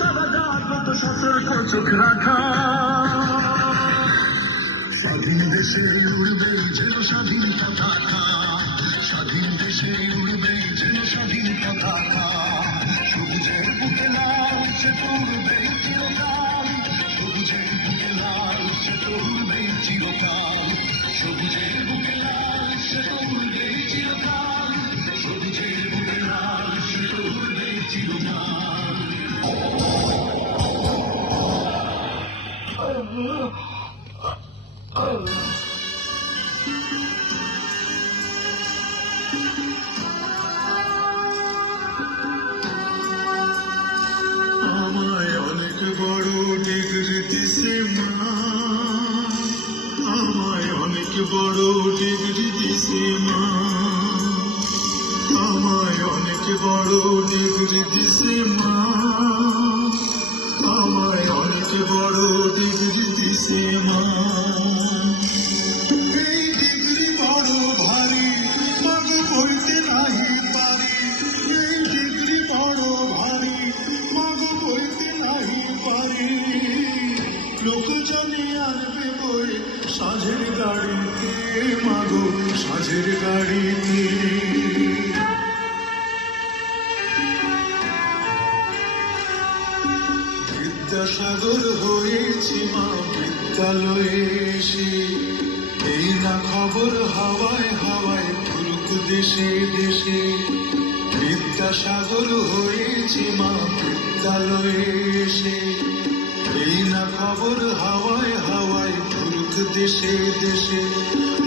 সাদা জাগ্রত সতর্ক চোখ রাখা। স্বাধীন দেশে উড়বে যেন স্বাধীন পতাকা, স্বাধীন দেশে উড়বে যেন স্বাধীন পতাকা। সবুজের বুকে লাল সে তো উড়বেই চিরকাল, সবুজের বুকে লাল সে তো উড়বেই চিরকাল, সবুজের বুকে লাল সে তো উড়বেই চিরকাল, সবুজের বুকে লাল সে তো উড়বেই চিরকাল। আমায় অনেক বড় ডিগ্রি দিছে মা, আমায় অনেক বড় ডিগ্রি দিছে মা, আমায় অনেক বড় ডিগ্রি দিছে মা, আমায় অনেক বড় ডিগ্রি দিছে মা। এই ডিগ্রি বড় ভারী, মাগো বইতে নাহি পারি, এই ডিগ্রি বড় ভারী, মাগো বইতে নাহি পারি। লোক জানি আনবে বই সাঁঝের গাড়িতে, মাগো সাঁঝের গাড়িতে। বিদ্যাসাগর হয়েছি মা বিদ্যালয়ে এসে, এই না খবর হাওয়ায় হাওয়ায় ফুরুক দেশে দেশে। বিদ্যাসাগর হয়েছি মা বিদ্যালয়ে এসে, এই না খবর হাওয়ায় হাওয়ায় ফুরুক দেশে দেশে।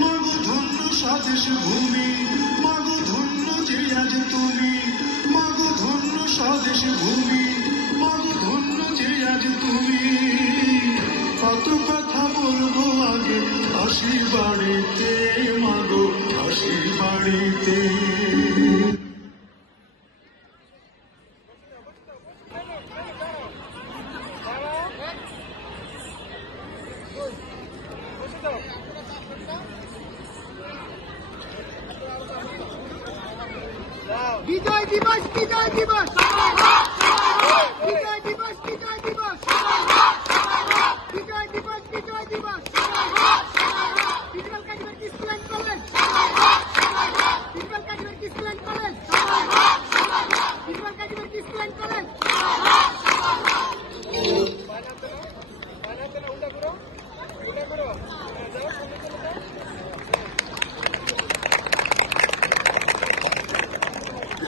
মাগো ধন্য স্বদেশ ভূমি, মাগো ধন্য যে আজ তুমি, মাগো ধন্য স্বদেশ ভূমি।